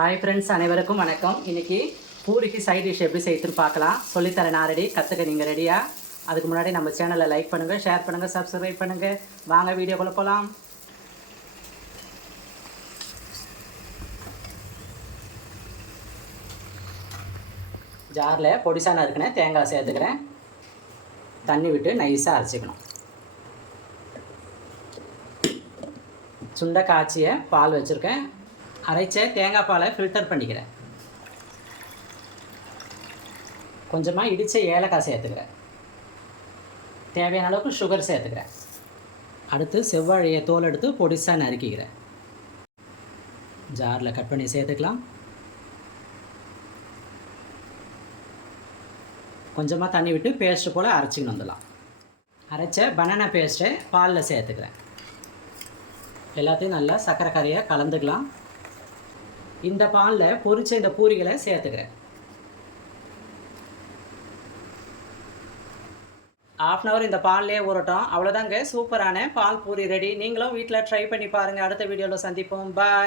Hi friends, அனைவருக்கும் வணக்கம். இன்றைக்கி பூரிக்கு சைட் டிஷ் எப்படி செய்யுதுன்னு பார்க்கலாம். சொல்லித்தரேன், நான் ரெடி. கற்றுக்க நீங்கள் ரெடியா? அதுக்கு முன்னாடி நம்ம சேனலை லைக் பண்ணுங்கள், ஷேர் பண்ணுங்கள், சப்ஸ்கிரைப் பண்ணுங்கள். வாங்க வீடியோக்குள்ளே போகலாம். ஜாரில் பொடிசான இருக்குன்னு தேங்காய் சேர்த்துக்கிறேன். தண்ணி விட்டு நைஸாக அரைச்சிக்கணும். சுண்டை காய்ச்சிய பால் வச்சுருக்கேன். அரைச்ச தேங்காய் பாலை ஃபில்டர் பண்ணிக்கிறேன். கொஞ்சமாக இடித்த ஏலக்காய் சேர்த்துக்கிறேன். தேவையான அளவுக்கு சுகர் சேர்த்துக்கிறேன். அடுத்து செவ்வாழையை தோல் எடுத்து பொடிசாக நறுக்கிக்கிறேன். ஜாரில் கட் பண்ணி சேர்த்துக்கலாம். கொஞ்சமாக தண்ணி விட்டு பேஸ்ட்டு போல் அரைச்சிக்கணும் வந்துடலாம். அரைச்ச பனானா பேஸ்ட்டை பாலில் சேர்த்துக்கிறேன். எல்லாத்தையும் நல்லா சர்க்கரை கரையை கலந்துக்கலாம். இந்த பாலில் பொரிச்ச இந்த பூரிகளை சேர்த்துக்கிறேன். 1/2 hour இந்த பால்லே ஊறட்டும். அவ்வளோதாங்க, சூப்பரான பால் பூரி ரெடி. நீங்களும் வீட்டில் ட்ரை பண்ணி பாருங்கள். அடுத்த வீடியோவில் சந்திப்போம். பாய்.